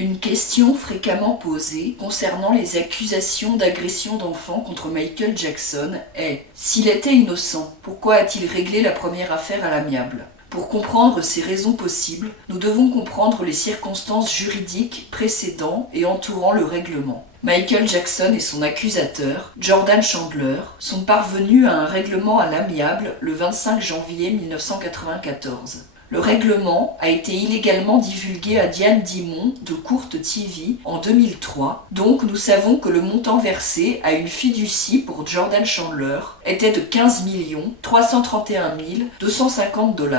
Une question fréquemment posée concernant les accusations d'agression d'enfants contre Michael Jackson est: s'il était innocent, pourquoi a-t-il réglé la première affaire à l'amiable? Pour comprendre ces raisons possibles, nous devons comprendre les circonstances juridiques précédant et entourant le règlement. Michael Jackson et son accusateur, Jordan Chandler, sont parvenus à un règlement à l'amiable le 25 janvier 1994. Le règlement a été illégalement divulgué à Diane Dimon de Court TV en 2003, donc nous savons que le montant versé à une fiducie pour Jordan Chandler était de 15 331 250 $.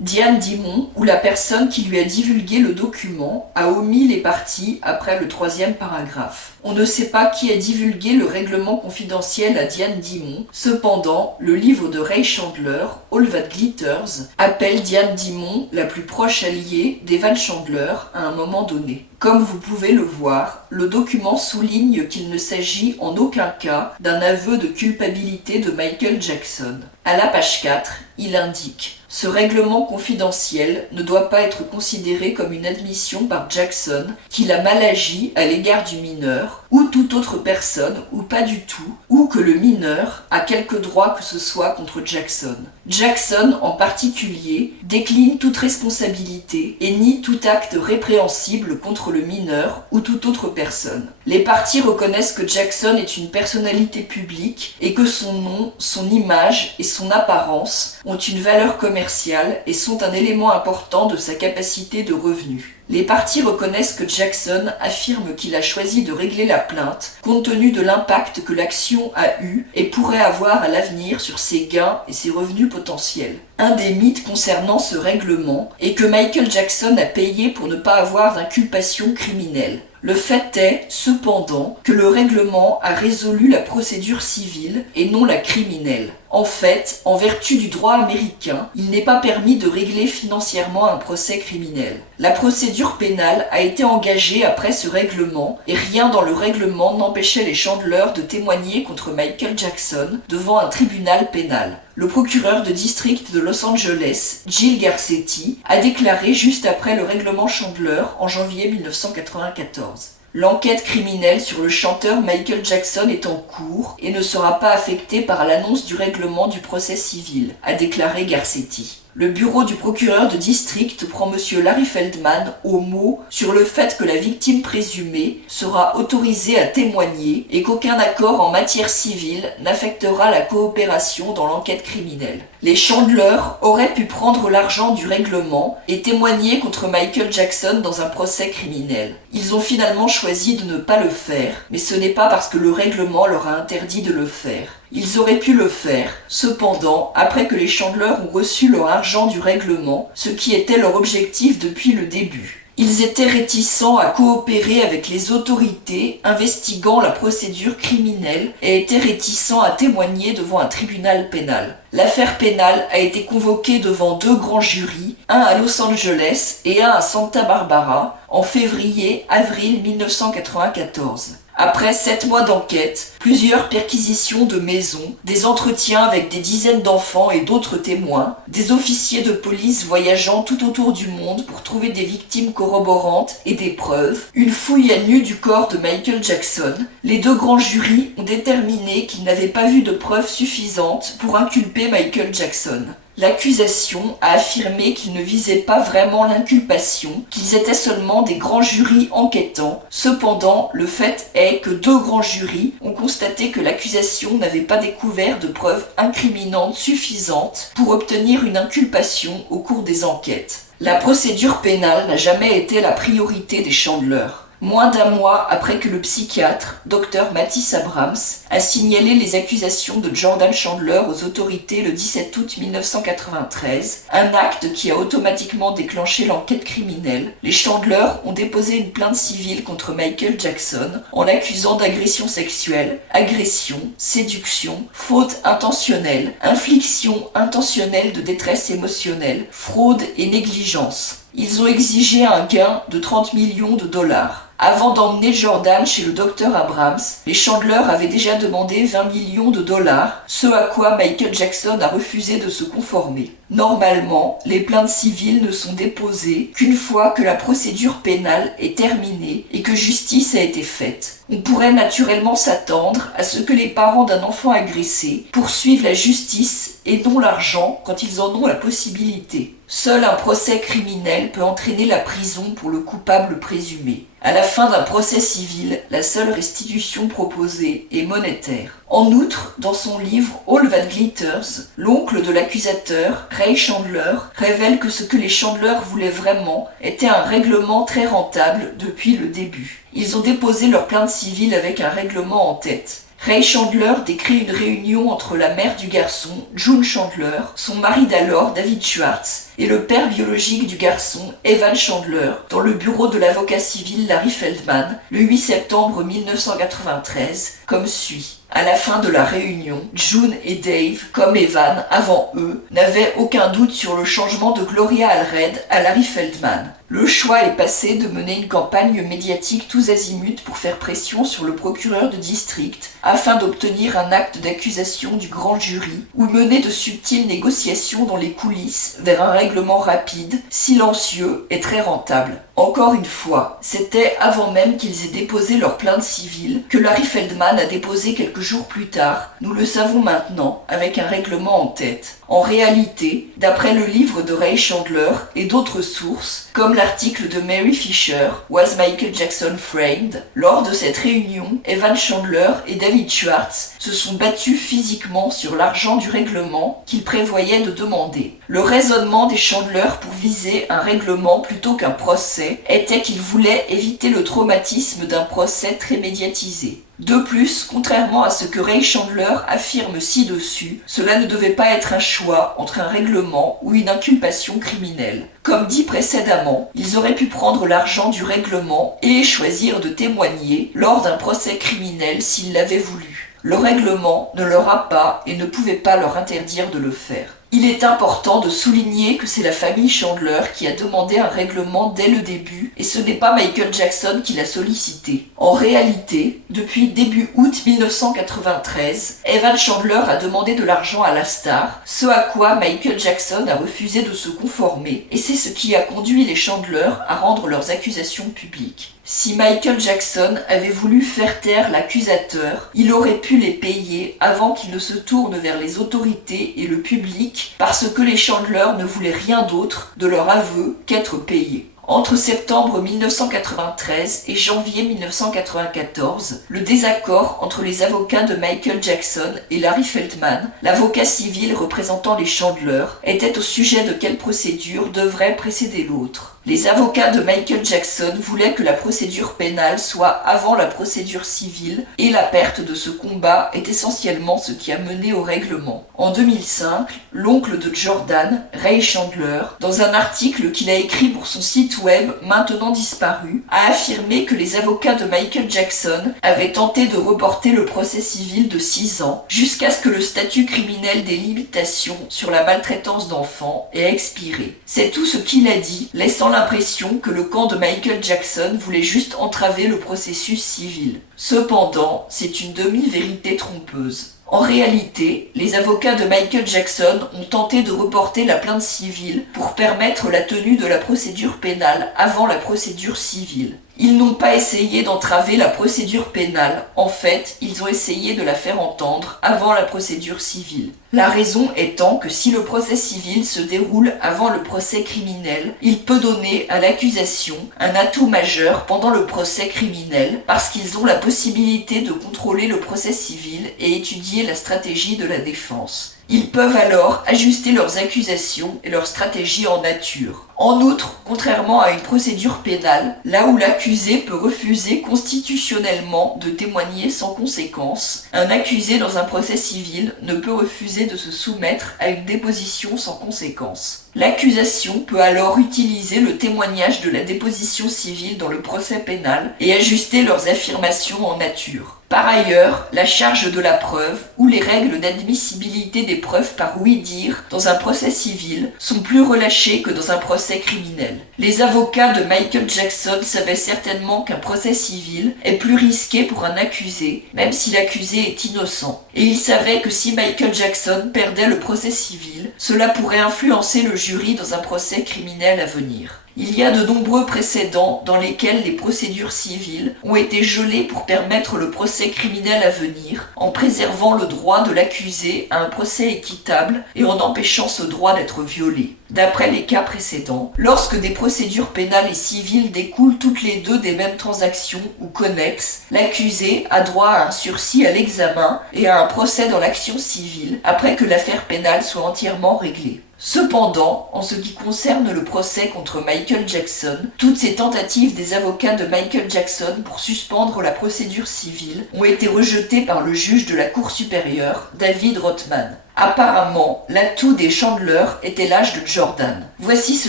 Diane Dimon, ou la personne qui lui a divulgué le document, a omis les parties après le 3e paragraphe. On ne sait pas qui a divulgué le règlement confidentiel à Diane Dimon. Cependant, le livre de Ray Chandler, All That Glitters, appelle Diane Dimon la plus proche alliée d'Evan Chandler à un moment donné. Comme vous pouvez le voir, le document souligne qu'il ne s'agit en aucun cas d'un aveu de culpabilité de Michael Jackson. À la page 4, il indique: ce règlement confidentiel ne doit pas être considéré comme une admission par Jackson qu'il a mal agi à l'égard du mineur, ou toute autre personne, ou pas du tout, ou que le mineur a quelque droit que ce soit contre Jackson. Jackson, en particulier, décline toute responsabilité et nie tout acte répréhensible contre le mineur ou toute autre personne. Les parties reconnaissent que Jackson est une personnalité publique et que son nom, son image et son apparence ont une valeur commerciale et sont un élément important de sa capacité de revenu. Les parties reconnaissent que Jackson affirme qu'il a choisi de régler la plainte compte tenu de l'impact que l'action a eu et pourrait avoir à l'avenir sur ses gains et ses revenus potentiels. Un des mythes concernant ce règlement est que Michael Jackson a payé pour ne pas avoir d'inculpation criminelle. Le fait est, cependant, que le règlement a résolu la procédure civile et non la criminelle. En fait, en vertu du droit américain, il n'est pas permis de régler financièrement un procès criminel. La procédure pénale a été engagée après ce règlement et rien dans le règlement n'empêchait les Chandler de témoigner contre Michael Jackson devant un tribunal pénal. Le procureur de district de Los Angeles, Jill Garcetti, a déclaré juste après le règlement Chandler en janvier 1994. L'enquête criminelle sur le chanteur Michael Jackson est en cours et ne sera pas affectée par l'annonce du règlement du procès civil, a déclaré Garcetti. Le bureau du procureur de district prend M. Larry Feldman au mot sur le fait que la victime présumée sera autorisée à témoigner et qu'aucun accord en matière civile n'affectera la coopération dans l'enquête criminelle. Les Chandler auraient pu prendre l'argent du règlement et témoigner contre Michael Jackson dans un procès criminel. Ils ont finalement choisi de ne pas le faire, mais ce n'est pas parce que le règlement leur a interdit de le faire. Ils auraient pu le faire, cependant, après que les Chandler ont reçu leur argent du règlement, ce qui était leur objectif depuis le début. Ils étaient réticents à coopérer avec les autorités investiguant la procédure criminelle et étaient réticents à témoigner devant un tribunal pénal. L'affaire pénale a été convoquée devant 2 grands jurys, un à Los Angeles et un à Santa Barbara, en février-avril 1994. Après 7 mois d'enquête, plusieurs perquisitions de maisons, des entretiens avec des dizaines d'enfants et d'autres témoins, des officiers de police voyageant tout autour du monde pour trouver des victimes corroborantes et des preuves, une fouille à nu du corps de Michael Jackson, les 2 grands jurys ont déterminé qu'ils n'avaient pas vu de preuves suffisantes pour inculper Michael Jackson. L'accusation a affirmé qu'ils ne visaient pas vraiment l'inculpation, qu'ils étaient seulement des grands jurys enquêtants. Cependant, le fait est que 2 grands jurys ont constaté que l'accusation n'avait pas découvert de preuves incriminantes suffisantes pour obtenir une inculpation au cours des enquêtes. La procédure pénale n'a jamais été la priorité des Chandler. Moins d'1 mois après que le psychiatre, Dr Mattis Abrams, a signalé les accusations de Jordan Chandler aux autorités le 17 août 1993, un acte qui a automatiquement déclenché l'enquête criminelle, les Chandler ont déposé une plainte civile contre Michael Jackson en l'accusant d'agression sexuelle, agression, séduction, faute intentionnelle, infliction intentionnelle de détresse émotionnelle, fraude et négligence. Ils ont exigé un gain de 30 millions de dollars. Avant d'emmener Jordan chez le docteur Abrams, les Chandler avaient déjà demandé 20 millions de dollars, ce à quoi Michael Jackson a refusé de se conformer. Normalement, les plaintes civiles ne sont déposées qu'une fois que la procédure pénale est terminée et que justice a été faite. On pourrait naturellement s'attendre à ce que les parents d'un enfant agressé poursuivent la justice et non l'argent quand ils en ont la possibilité. Seul un procès criminel peut entraîner la prison pour le coupable présumé. À la fin d'un procès civil, la seule restitution proposée est monétaire. En outre, dans son livre All That Glitters, l'oncle de l'accusateur, Ray Chandler, révèle que ce que les Chandler voulaient vraiment était un règlement très rentable depuis le début. Ils ont déposé leur plainte civile avec un règlement en tête. Ray Chandler décrit une réunion entre la mère du garçon, June Chandler, son mari d'alors, David Schwartz, et le père biologique du garçon, Evan Chandler, dans le bureau de l'avocat civil Larry Feldman, le 8 septembre 1993, comme suit. À la fin de la réunion, June et Dave, comme Evan avant eux, n'avaient aucun doute sur le changement de Gloria Allred à Larry Feldman. Le choix est passé de mener une campagne médiatique tous azimuts pour faire pression sur le procureur de district afin d'obtenir un acte d'accusation du grand jury ou mener de subtiles négociations dans les coulisses vers un règlement rapide, silencieux et très rentable. Encore une fois, c'était avant même qu'ils aient déposé leur plainte civile que Larry Feldman a déposé quelques jours plus tard, nous le savons maintenant, avec un règlement en tête. En réalité, d'après le livre de Ray Chandler et d'autres sources, comme l'article de Mary Fisher, Was Michael Jackson Framed? Lors de cette réunion, Evan Chandler et David Schwartz se sont battus physiquement sur l'argent du règlement qu'ils prévoyaient de demander. Le raisonnement des Chandler pour viser un règlement plutôt qu'un procès était qu'ils voulaient éviter le traumatisme d'un procès très médiatisé. De plus, contrairement à ce que Ray Chandler affirme ci-dessus, cela ne devait pas être un choix entre un règlement ou une inculpation criminelle. Comme dit précédemment, ils auraient pu prendre l'argent du règlement et choisir de témoigner lors d'un procès criminel s'ils l'avaient voulu. Le règlement ne leur a pas et ne pouvait pas leur interdire de le faire. Il est important de souligner que c'est la famille Chandler qui a demandé un règlement dès le début et ce n'est pas Michael Jackson qui l'a sollicité. En réalité, depuis début août 1993, Evan Chandler a demandé de l'argent à la star, ce à quoi Michael Jackson a refusé de se conformer et c'est ce qui a conduit les Chandler à rendre leurs accusations publiques. Si Michael Jackson avait voulu faire taire l'accusateur, il aurait pu les payer avant qu'il ne se tourne vers les autorités et le public parce que les Chandler ne voulaient rien d'autre de leur aveu qu'être payés. Entre septembre 1993 et janvier 1994, le désaccord entre les avocats de Michael Jackson et Larry Feldman, l'avocat civil représentant les Chandler, était au sujet de quelle procédure devrait précéder l'autre. Les avocats de Michael Jackson voulaient que la procédure pénale soit avant la procédure civile et la perte de ce combat est essentiellement ce qui a mené au règlement. En 2005, l'oncle de Jordan, Ray Chandler, dans un article qu'il a écrit pour son site web maintenant disparu, a affirmé que les avocats de Michael Jackson avaient tenté de reporter le procès civil de 6 ans jusqu'à ce que le statut criminel des limitations sur la maltraitance d'enfants ait expiré. C'est tout ce qu'il a dit, laissant l'impression que le camp de Michael Jackson voulait juste entraver le processus civil. Cependant, c'est une demi-vérité trompeuse. En réalité, les avocats de Michael Jackson ont tenté de reporter la plainte civile pour permettre la tenue de la procédure pénale avant la procédure civile. Ils n'ont pas essayé d'entraver la procédure pénale, en fait, ils ont essayé de la faire entendre avant la procédure civile. La raison étant que si le procès civil se déroule avant le procès criminel, il peut donner à l'accusation un atout majeur pendant le procès criminel parce qu'ils ont la possibilité de contrôler le procès civil et étudier la stratégie de la défense. Ils peuvent alors ajuster leurs accusations et leurs stratégies en nature. En outre, contrairement à une procédure pénale, là où l'accusé peut refuser constitutionnellement de témoigner sans conséquence, un accusé dans un procès civil ne peut refuser de se soumettre à une déposition sans conséquence. L'accusation peut alors utiliser le témoignage de la déposition civile dans le procès pénal et ajuster leurs affirmations en nature. Par ailleurs, la charge de la preuve ou les règles d'admissibilité des preuves par oui-dire dans un procès civil sont plus relâchées que dans un procès criminel. Les avocats de Michael Jackson savaient certainement qu'un procès civil est plus risqué pour un accusé, même si l'accusé est innocent. Et ils savaient que si Michael Jackson perdait le procès civil, cela pourrait influencer le jury dans un procès criminel à venir. Il y a de nombreux précédents dans lesquels les procédures civiles ont été gelées pour permettre le procès criminel à venir, en préservant le droit de l'accusé à un procès équitable et en empêchant ce droit d'être violé. D'après les cas précédents, lorsque des procédures pénales et civiles découlent toutes les deux des mêmes transactions ou connexes, l'accusé a droit à un sursis à l'examen et à un procès dans l'action civile après que l'affaire pénale soit entièrement réglée. Cependant, en ce qui concerne le procès contre Michael Jackson, toutes ces tentatives des avocats de Michael Jackson pour suspendre la procédure civile ont été rejetées par le juge de la Cour supérieure, David Rothman. Apparemment, l'atout des Chandler était l'âge de Jordan. Voici ce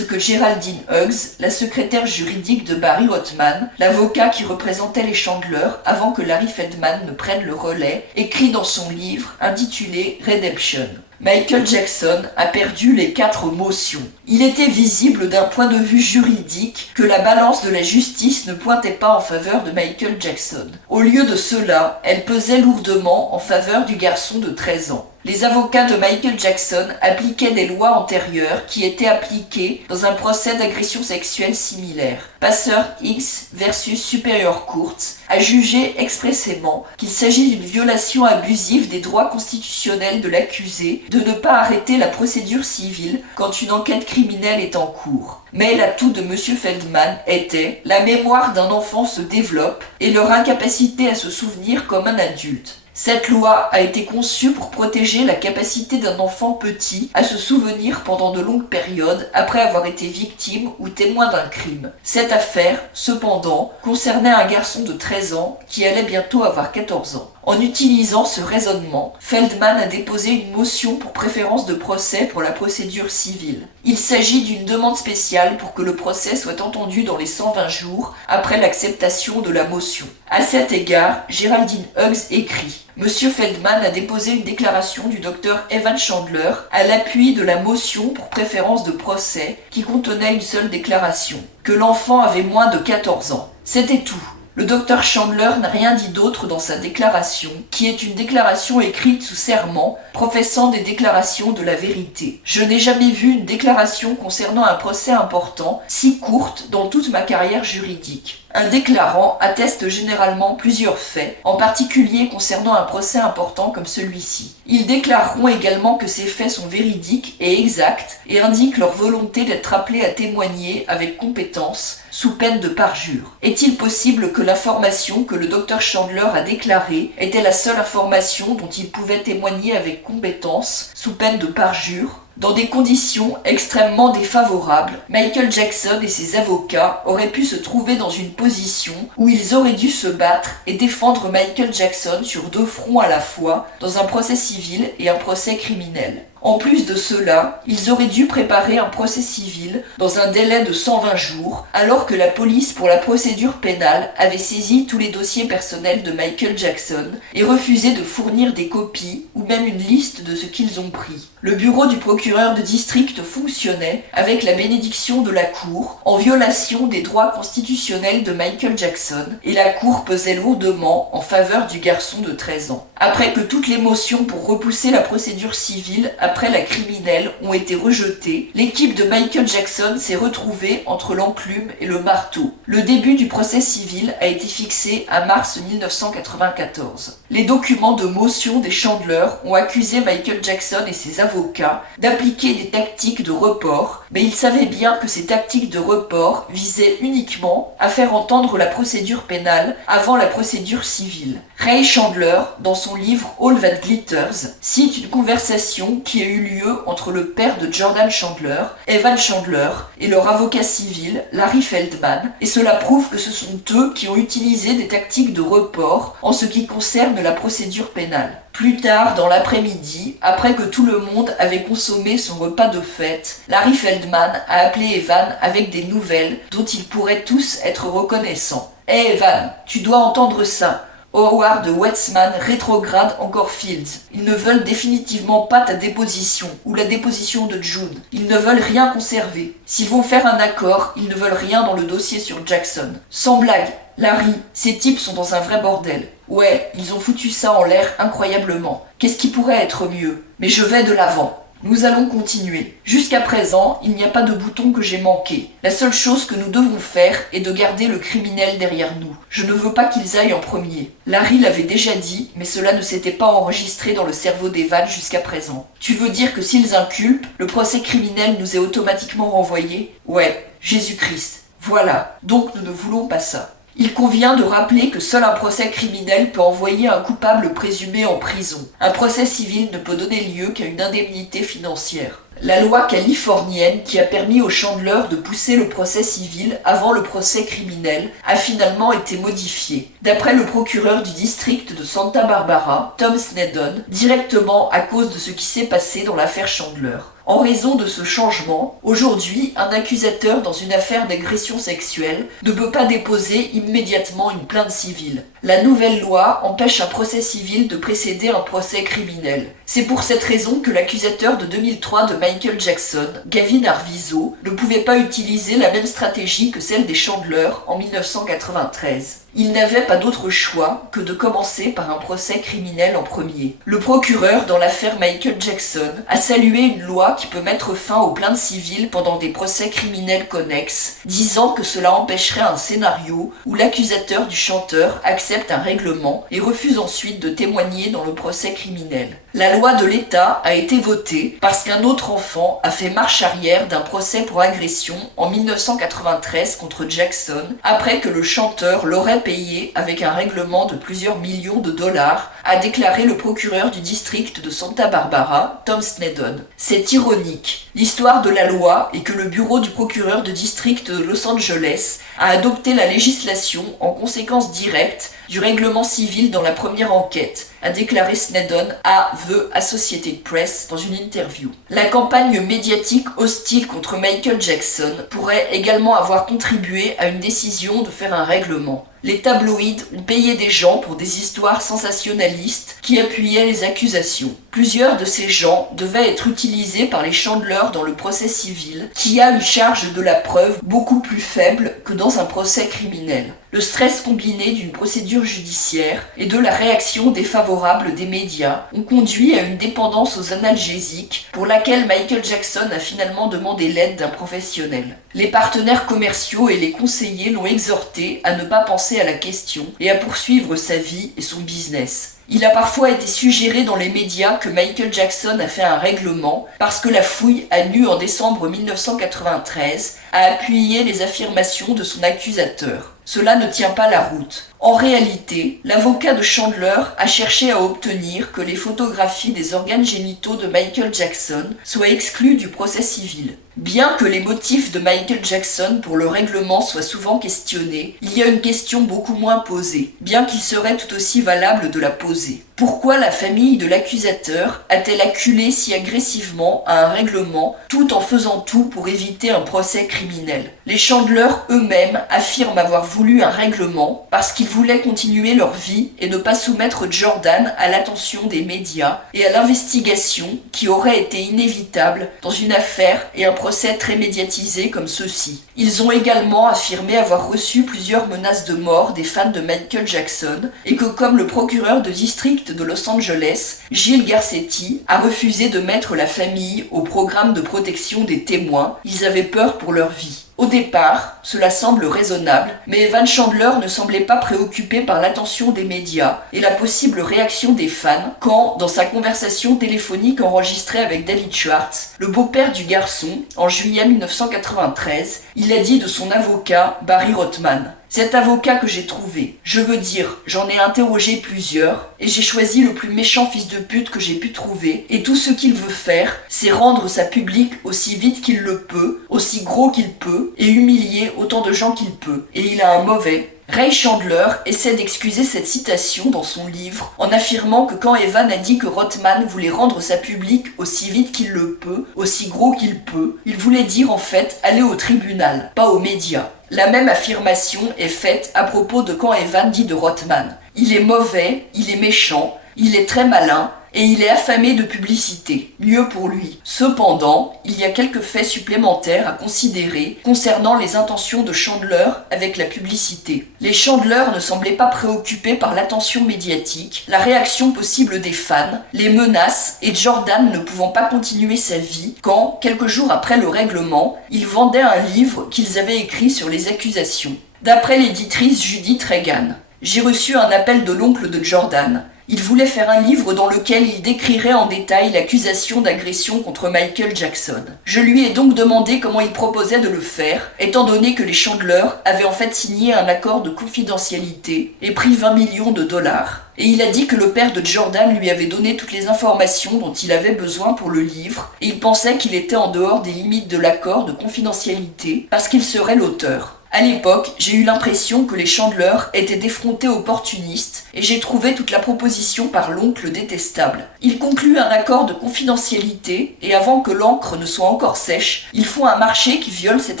que Geraldine Hughes, la secrétaire juridique de Barry Rothman, l'avocat qui représentait les Chandler avant que Larry Feldman ne prenne le relais, écrit dans son livre intitulé Redemption. Michael Jackson a perdu les 4 motions. Il était visible d'un point de vue juridique que la balance de la justice ne pointait pas en faveur de Michael Jackson. Au lieu de cela, elle pesait lourdement en faveur du garçon de 13 ans. Les avocats de Michael Jackson appliquaient des lois antérieures qui étaient appliquées dans un procès d'agression sexuelle similaire. Passeur X versus Superior Court a jugé expressément qu'il s'agit d'une violation abusive des droits constitutionnels de l'accusé de ne pas arrêter la procédure civile quand une enquête criminelle est en cours. Mais l'atout de M. Feldman était « La mémoire d'un enfant se développe et leur incapacité à se souvenir comme un adulte ». Cette loi a été conçue pour protéger la capacité d'un enfant petit à se souvenir pendant de longues périodes après avoir été victime ou témoin d'un crime. Cette affaire, cependant, concernait un garçon de 13 ans qui allait bientôt avoir 14 ans. En utilisant ce raisonnement, Feldman a déposé une motion pour préférence de procès pour la procédure civile. Il s'agit d'une demande spéciale pour que le procès soit entendu dans les 120 jours après l'acceptation de la motion. À cet égard, Geraldine Hughes écrit « Monsieur Feldman a déposé une déclaration du docteur Evan Chandler à l'appui de la motion pour préférence de procès qui contenait une seule déclaration, que l'enfant avait moins de 14 ans. C'était tout. Le docteur Chandler n'a rien dit d'autre dans sa déclaration, qui est une déclaration écrite sous serment, professant des déclarations de la vérité. Je n'ai jamais vu une déclaration concernant un procès important si courte dans toute ma carrière juridique. Un déclarant atteste généralement plusieurs faits, en particulier concernant un procès important comme celui-ci. Ils déclareront également que ces faits sont véridiques et exacts et indiquent leur volonté d'être appelés à témoigner avec compétence, sous peine de parjure. Est-il possible que l'information que le docteur Chandler a déclarée était la seule information dont il pouvait témoigner avec compétence, sous peine de parjure ? Dans des conditions extrêmement défavorables, Michael Jackson et ses avocats auraient pu se trouver dans une position où ils auraient dû se battre et défendre Michael Jackson sur 2 fronts à la fois, dans un procès civil et un procès criminel. En plus de cela, ils auraient dû préparer un procès civil dans un délai de 120 jours, alors que la police pour la procédure pénale avait saisi tous les dossiers personnels de Michael Jackson et refusé de fournir des copies ou même une liste de ce qu'ils ont pris. Le bureau du procureur de district fonctionnait avec la bénédiction de la Cour, en violation des droits constitutionnels de Michael Jackson, et la Cour pesait lourdement en faveur du garçon de 13 ans. Après que toutes les motions pour repousser la procédure civile après la criminelle ont été rejetées, l'équipe de Michael Jackson s'est retrouvée entre l'enclume et le marteau. Le début du procès civil a été fixé à mars 1994. Les documents de motion des Chandler ont accusé Michael Jackson et ses avocats d'appliquer des tactiques de report, mais ils savaient bien que ces tactiques de report visaient uniquement à faire entendre la procédure pénale avant la procédure civile. Ray Chandler, dans son livre All That Glitters, cite une conversation qui qui a eu lieu entre le père de Jordan Chandler, Evan Chandler, et leur avocat civil, Larry Feldman, et cela prouve que ce sont eux qui ont utilisé des tactiques de report en ce qui concerne la procédure pénale. Plus tard, dans l'après-midi, après que tout le monde avait consommé son repas de fête, Larry Feldman a appelé Evan avec des nouvelles dont ils pourraient tous être reconnaissants. « Hé Evan, tu dois entendre ça. Howard Wetzman rétrograde encore Fields. Ils ne veulent définitivement pas ta déposition ou la déposition de June. Ils ne veulent rien conserver. S'ils vont faire un accord, ils ne veulent rien dans le dossier sur Jackson. Sans blague, Larry, ces types sont dans un vrai bordel. Ouais, ils ont foutu ça en l'air incroyablement. Qu'est-ce qui pourrait être mieux? Mais je vais de l'avant. Nous allons continuer. Jusqu'à présent, il n'y a pas de bouton que j'ai manqué. La seule chose que nous devons faire est de garder le criminel derrière nous. Je ne veux pas qu'ils aillent en premier. Larry l'avait déjà dit, mais cela ne s'était pas enregistré dans le cerveau d'Evan jusqu'à présent. Tu veux dire que s'ils inculpent, le procès criminel nous est automatiquement renvoyé? Ouais, Jésus-Christ. Voilà, donc nous ne voulons pas ça. Il convient de rappeler que seul un procès criminel peut envoyer un coupable présumé en prison. Un procès civil ne peut donner lieu qu'à une indemnité financière. La loi californienne qui a permis aux Chandler de pousser le procès civil avant le procès criminel a finalement été modifiée. D'après le procureur du district de Santa Barbara, Tom Sneddon, directement à cause de ce qui s'est passé dans l'affaire Chandler. En raison de ce changement, aujourd'hui, un accusateur dans une affaire d'agression sexuelle ne peut pas déposer immédiatement une plainte civile. La nouvelle loi empêche un procès civil de précéder un procès criminel. C'est pour cette raison que l'accusateur de 2003 de Michael Jackson, Gavin Arvizo, ne pouvait pas utiliser la même stratégie que celle des Chandler en 1993. Il n'avait pas d'autre choix que de commencer par un procès criminel en premier. Le procureur dans l'affaire Michael Jackson a salué une loi qui peut mettre fin aux plaintes civiles pendant des procès criminels connexes, disant que cela empêcherait un scénario où l'accusateur du chanteur accepte un règlement et refuse ensuite de témoigner dans le procès criminel. La loi de l'État a été votée parce qu'un autre enfant a fait marche arrière d'un procès pour agression en 1993 contre Jackson après que le chanteur l'aurait payé avec un règlement de plusieurs millions de dollars, a déclaré le procureur du district de Santa Barbara, Tom Sneddon. C'est ironique. L'histoire de la loi est que le bureau du procureur de district de Los Angeles a adopté la législation en conséquence directe du règlement civil dans la première enquête, a déclaré Sneddon à The Associated Press dans une interview. La campagne médiatique hostile contre Michael Jackson pourrait également avoir contribué à une décision de faire un règlement. Les tabloïds ont payé des gens pour des histoires sensationnalistes qui appuyaient les accusations. Plusieurs de ces gens devaient être utilisés par les Chandler dans le procès civil, qui a une charge de la preuve beaucoup plus faible que dans un procès criminel. Le stress combiné d'une procédure judiciaire et de la réaction défavorable des médias ont conduit à une dépendance aux analgésiques pour laquelle Michael Jackson a finalement demandé l'aide d'un professionnel. Les partenaires commerciaux et les conseillers l'ont exhorté à ne pas penser à la question et à poursuivre sa vie et son business. Il a parfois été suggéré dans les médias que Michael Jackson a fait un règlement parce que la fouille a lieu en décembre 1993 a appuyé les affirmations de son accusateur. Cela ne tient pas la route. En réalité, l'avocat de Chandler a cherché à obtenir que les photographies des organes génitaux de Michael Jackson soient exclues du procès civil. Bien que les motifs de Michael Jackson pour le règlement soient souvent questionnés, il y a une question beaucoup moins posée, bien qu'il serait tout aussi valable de la poser. Pourquoi la famille de l'accusateur a-t-elle acculé si agressivement à un règlement tout en faisant tout pour éviter un procès criminel? Les Chandler eux-mêmes affirment avoir voulu un règlement parce qu'ils voulaient continuer leur vie et ne pas soumettre Jordan à l'attention des médias et à l'investigation qui aurait été inévitable dans une affaire et un procès très médiatisé comme ceux-ci. Ils ont également affirmé avoir reçu plusieurs menaces de mort des fans de Michael Jackson et que comme le procureur de district de Los Angeles, Gilles Garcetti, a refusé de mettre la famille au programme de protection des témoins, ils avaient peur pour leur vie. Au départ, cela semble raisonnable, mais Evan Chandler ne semblait pas préoccupé par l'attention des médias et la possible réaction des fans quand, dans sa conversation téléphonique enregistrée avec David Schwartz, le beau-père du garçon, en juillet 1993, il a dit de son avocat, Barry Rothman: « Cet avocat que j'ai trouvé, je veux dire, j'en ai interrogé plusieurs, et j'ai choisi le plus méchant fils de pute que j'ai pu trouver, et tout ce qu'il veut faire, c'est rendre ça public aussi vite qu'il le peut, aussi gros qu'il peut, et humilier autant de gens qu'il peut. Et il a un mauvais. Ray Chandler essaie d'excuser cette citation dans son livre en affirmant que quand Evan a dit que Rothman voulait rendre ça public aussi vite qu'il le peut, aussi gros qu'il peut, il voulait dire en fait aller au tribunal, pas aux médias. La même affirmation est faite à propos de quand Evan dit de Rothman. Il est mauvais, il est méchant, il est très malin, et il est affamé de publicité. Mieux pour lui. Cependant, il y a quelques faits supplémentaires à considérer concernant les intentions de Chandler avec la publicité. Les Chandler ne semblaient pas préoccupés par l'attention médiatique, la réaction possible des fans, les menaces et Jordan ne pouvant pas continuer sa vie quand, quelques jours après le règlement, ils vendaient un livre qu'ils avaient écrit sur les accusations. D'après l'éditrice Judith Reagan, j'ai reçu un appel de l'oncle de Jordan. Il voulait faire un livre dans lequel il décrirait en détail l'accusation d'agression contre Michael Jackson. Je lui ai donc demandé comment il proposait de le faire, étant donné que les Chandler avaient en fait signé un accord de confidentialité et pris 20 millions de dollars. Et il a dit que le père de Jordan lui avait donné toutes les informations dont il avait besoin pour le livre, et il pensait qu'il était en dehors des limites de l'accord de confidentialité parce qu'il serait l'auteur. À l'époque, j'ai eu l'impression que les Chandler étaient d'effrontés opportunistes et j'ai trouvé toute la proposition par l'oncle détestable. Ils concluent un accord de confidentialité et avant que l'encre ne soit encore sèche, ils font un marché qui viole cet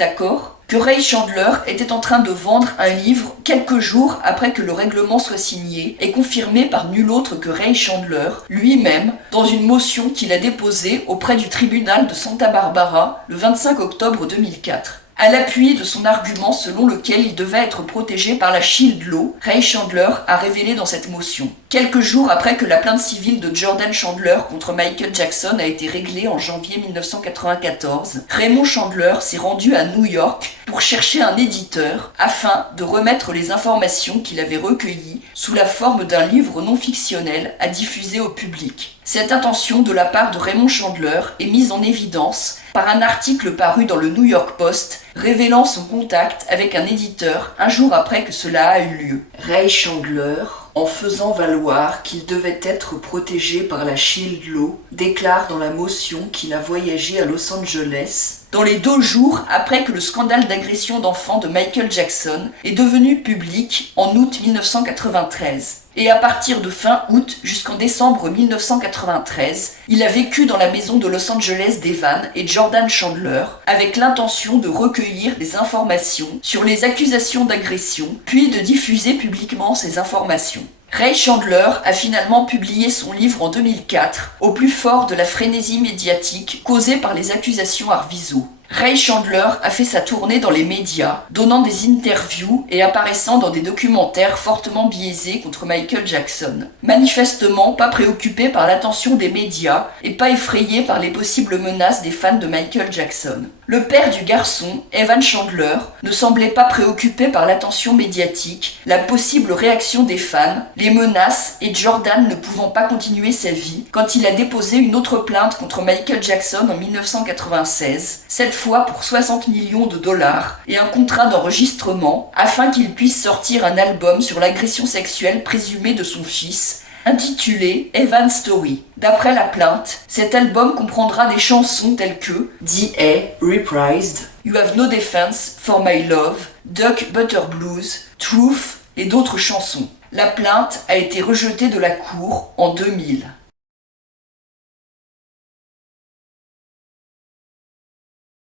accord que Ray Chandler était en train de vendre un livre quelques jours après que le règlement soit signé et confirmé par nul autre que Ray Chandler lui-même dans une motion qu'il a déposée auprès du tribunal de Santa Barbara le 25 octobre 2004. À l'appui de son argument selon lequel il devait être protégé par la Shield Law, Ray Chandler a révélé dans cette motion. Quelques jours après que la plainte civile de Jordan Chandler contre Michael Jackson a été réglée en janvier 1994, Raymond Chandler s'est rendu à New York pour chercher un éditeur afin de remettre les informations qu'il avait recueillies sous la forme d'un livre non fictionnel à diffuser au public. Cette intention de la part de Raymond Chandler est mise en évidence par un article paru dans le New York Post révélant son contact avec un éditeur un jour après que cela a eu lieu. Ray Chandler, en faisant valoir qu'il devait être protégé par la Shield Law, déclare dans la motion qu'il a voyagé à Los Angeles dans les 2 jours après que le scandale d'agression d'enfants de Michael Jackson est devenu public en août 1993. Et à partir de fin août jusqu'en décembre 1993, il a vécu dans la maison de Los Angeles d'Evan et Jordan Chandler avec l'intention de recueillir des informations sur les accusations d'agression, puis de diffuser publiquement ces informations. Ray Chandler a finalement publié son livre en 2004, au plus fort de la frénésie médiatique causée par les accusations Arvizo. Ray Chandler a fait sa tournée dans les médias, donnant des interviews et apparaissant dans des documentaires fortement biaisés contre Michael Jackson. Manifestement pas préoccupé par l'attention des médias et pas effrayé par les possibles menaces des fans de Michael Jackson. Le père du garçon, Evan Chandler, ne semblait pas préoccupé par l'attention médiatique, la possible réaction des fans, les menaces et Jordan ne pouvant pas continuer sa vie quand il a déposé une autre plainte contre Michael Jackson en 1996, cette fois pour 60 millions de dollars et un contrat d'enregistrement afin qu'il puisse sortir un album sur l'agression sexuelle présumée de son fils, intitulé Evan's Story. D'après la plainte, cet album comprendra des chansons telles que D.A. Reprised, You Have No Defense for My Love, Duck Butter Blues, Truth et d'autres chansons. La plainte a été rejetée de la cour en 2000.